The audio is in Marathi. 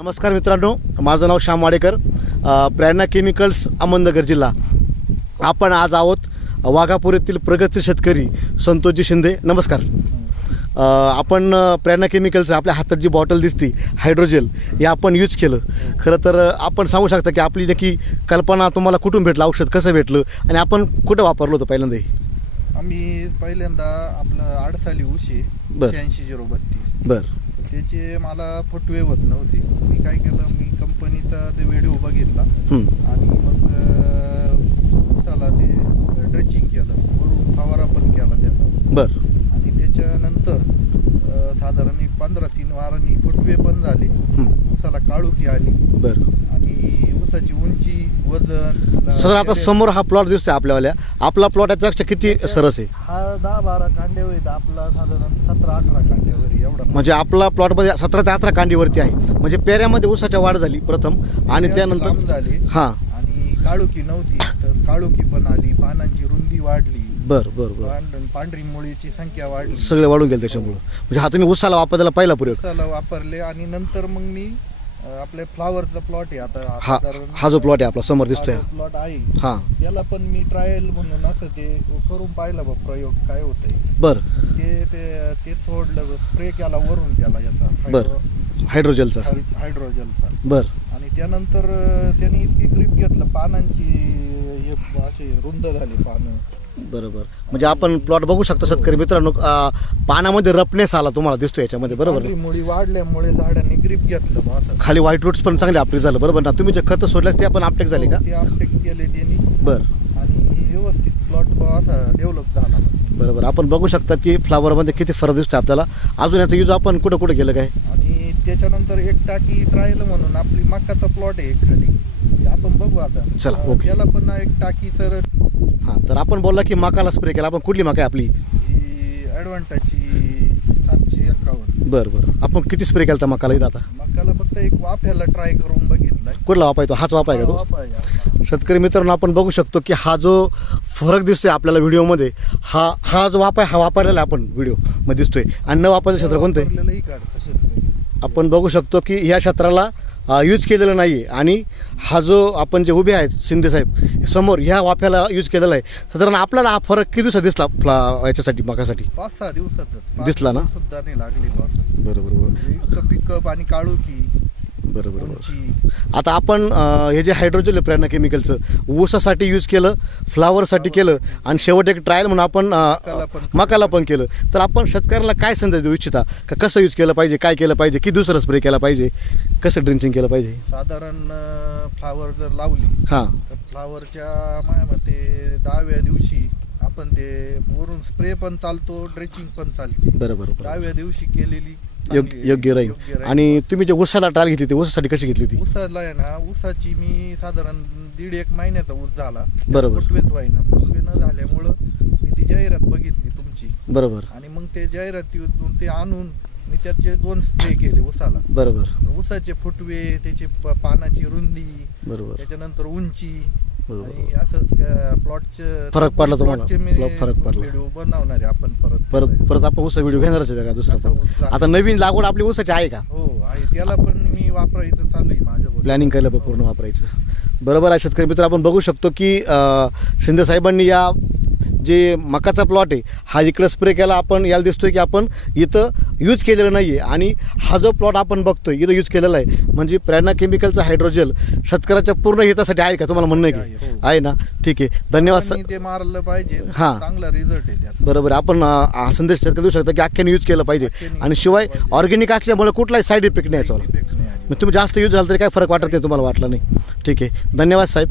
नमस्कार मित्रांनो माझं नाव श्याम वाडेकर प्रेरणा केमिकल्स अहमदनगर जिल्हा. आपण आज आहोत वाघापूर येथील प्रगतशील शेतकरी संतोषजी शिंदे. नमस्कार. आपण प्रेरणा केमिकल्स आपल्या हातात जी बॉटल दिसती हायड्रोजेल हे आपण यूज केलं. खरं तर आपण सांगू शकता की आपली नक्की कल्पना तुम्हाला कुठून भेटलं औषध कसं भेटलं आणि आपण कुठं वापरलं होतं पहिल्यांदा हे? आम्ही पहिल्यांदा आपलं आडसाली उशे बर. शहाऐंशी झिरो बत्तीस. बरं. त्याचे मला फटवे होत नव्हते मी काय केलं मी कंपनीचा ते व्हिडिओ बघितला. आणि मग अं, उसाला ते ड्रेचिंग केलं वरून फवारा पण केला त्याचा बरं आणि त्याच्यानंतर अं, साधारण एक पंधरा तीन वारांनी फुटवे पण झाले. उसाला काळुकी आली. बरं. आणि उसाची उंची वजन सर आता समोर हा प्लॉट दिसतोय आपल्यावाल्या. आपला प्लॉट याच्यापेक्षा किती सरस आहे? हा दहा बारा कांड्यावर आहेत आपला साधारण सतरा अठरा कांड्यावर आहे, एवढा. म्हणजे आपला प्लॉटमध्ये सतरा ते अठरा कांडीवरती आहे. म्हणजे पेऱ्यामध्ये ऊसाच्या वाढ झाली प्रथम. आणि लांब त्यानंतर झाले. हां. आणि काळुकी नव्हती. तर काळुकी पण आली. पानांची रुंदी वाढली. बर बर बर. पांढ- पांढरी मुळीची संख्या वाढली. सगळे वाढून गेले त्याच्यामुळं. म्हणजे हा तुम्ही उसाला वापरायला पहिला प्रयोग. उसाला वापरले आणि नंतर मग मी अं, आपल्या फ्लावरचा प्लॉट आहे आता. हा हा जो प्लॉट आहे आपला समोर दिसतोय. प्लॉट आहे हा. त्याला पण मी ट्रायल म्हणून असं ते करून पाहिलं बघ प्रयोग काय होतंय. बर. ते ते ते सोडलं स्प्रे केला वरून त्याला याचा. बर. हायड्रोजेलचा हायड्रो- हायड्रोजलचा बर. आणि त्यानंतर अं, त्यांनी इतकी ग्रीप घेतलं पानांची हे असे रुंद झाले पानं. बरोबर. म्हणजे आपण प्लॉट बघू शकतो शेतकरी मित्रांनो अं, पानामध्ये रपनेस आला तुम्हाला दिसतो याच्यामध्ये बरोबर? मुळी वाढल्यामुळे झाडांनी ग्रीप घेतलं बा असं. खाली व्हाईट रूट्स पण चांगले आपले झालं बरोबर ना? तुम्ही जे खतं सोडल्यास ते आपण आपटेक झाले का? हो, ते अपटेक केले त्यांनी. बर. आणि व्यवस्थित प्लॉट असा डेव्हलप झाला बरोबर. आपण बघू शकता की फ्लावरमध्ये किती फरक दिसतो आपल्याला. अजून याचा यूज आपण कुठं कुठं केलं काय? आणि त्याच्यानंतर एक टाकी ट्रायल म्हणून आपली मकाचा प्लॉट आहे एक खाली. आपण बघू आता. चला, अं, ओके. त्याला पण एक टाकी तर हां तर आपण बोलला की मकाला स्प्रे केला. आपण कुठली मका आहे आपली? ही ॲडव्हान्टाची सातशे एक्कावन्न. बरं बरं. आपण किती स्प्रे केला होता मकाला इथं आता? मकाला फक्त एक वाफ्याला ट्राय करून बघितलाय. कुठला वापाय तो? हाच वापाय का तो? वाफ आहे आपला. शेतकरी मित्रांनो आपण बघू शकतो की हा जो फरक दिसतोय आपल्याला व्हिडिओमध्ये हा हा जो वापाय हा वापरलेला आहे आपण व्हिडिओमध्ये दिसतोय. आणि न वापरायचं क्षेत्र कोणतं आहे? काढतं शेतकरी. आपण बघू शकतो की ह्या क्षेत्राला यूज केलेलं नाही आणि हा जो आपण जे उभे आहेत शिंदे साहेब समोर ह्या वाफ्याला यूज केलेला आहे. साधारण आपल्याला हा फरक किती दिवसात दिसला फ्ला- याच्यासाठी मकासाठी पाच सहा दिवसातच. दिसला ना? सुद्धा नाही लागली बरोबर बरोबर. पिकअप आणि काळुकी बरोबर आता आपण अं, हे जे हायड्रोजल आहे प्रेरणा केमिकलचं ऊसासाठी यूज केलं फ्लावरसाठी केलं आणि शेवट एक ट्रायल म्हणून आपण अं, मकाला पण. मकाला पण केलं. तर आपण शेतकऱ्याला काय संदेश देऊ इच्छिता? का कसं यूज केलं पाहिजे काय केलं पाहिजे की दुसरं स्प्रे केला पाहिजे? कसं ड्रिंचिंग केलं पाहिजे? साधारण फ्लावर जर लावली हां. तर फ्लावरच्या माझ्या मते दहाव्या दिवशी आपण ते वरून स्प्रे पण चालतो ड्रेचिंग पण चालते. बरोबर बरोबर दहाव्या दिवशी केलेली योग्य योग्य राहील. आणि तुम्ही जे ऊसाला ट्रायल घेतली ती ऊसासाठी कशी घेतली होती ऊसाला आहे ना ऊसाची मी साधारण दीड एक महिन्याचा ऊस झाला. बरोबर. फुटवेच व्हायना. फुटवे न झाल्यामुळं मी ती जाहिरात बघितली तुमची. बरोबर. आणि मग ते जाहिरातीतून ते आणून मी त्याचे दोन स्प्रे केले ऊसाला. बरोबर. ऊसाचे फुटवे त्याची प- पानाची रुंदी बरोबर. त्याच्यानंतर उंची आणि असं त्या प्लॉटचे फरक पडला तुम्हाला? प्लॉट फरक पडला. व्हिडिओ बनवणार आहे आपण परत. परत परत आपण ऊसा व्हिडिओ घेणारच आहे का दुसरा असा पण ऊस झाला. आता नवीन लागवड आपली ऊसाची आहे का? हो आहे. त्याला पण मी वापरायचं चालू आहे माझं प्लॅनिंग केलं बा पूर्ण वापरायचं. बरोबर आहे शेतकरी मित्र आपण बघू शकतो की अं, शिंदे साहेबांनी या जे मकाचा प्लॉट आहे हा इकडं स्प्रे केला आपण याला दिसतोय की आपण इथं यूज केलेलं नाही आहे आणि हा जो प्लॉट आपण बघतोय इथं यूज केलेला आहे म्हणजे प्रेरणा केमिकलचा हायड्रोजेल शेतकऱ्याच्या पूर्ण हितासाठी आहे का? तुम्हाला म्हणणं आहे की? हो. आहे ना? ठीक आहे. धन्यवाद लोकांनी ते मारलं पाहिजे. हा. चांगला रिझल्ट आहे बरोबर. आपण हा संदेश शेतकरी देऊ शकता की अख्ख्याने यूज केलं पाहिजे. आणि शिवाय. ऑर्गॅनिक असल्यामुळे कुठलाही साईड इफेक्ट नाही याचा. Effect नाही आली. मग तुम्ही जास्त यूज झाला तरी काय फरक वाटत नाही तुम्हाला वाटला नाही. ठीक आहे. धन्यवाद साहेब.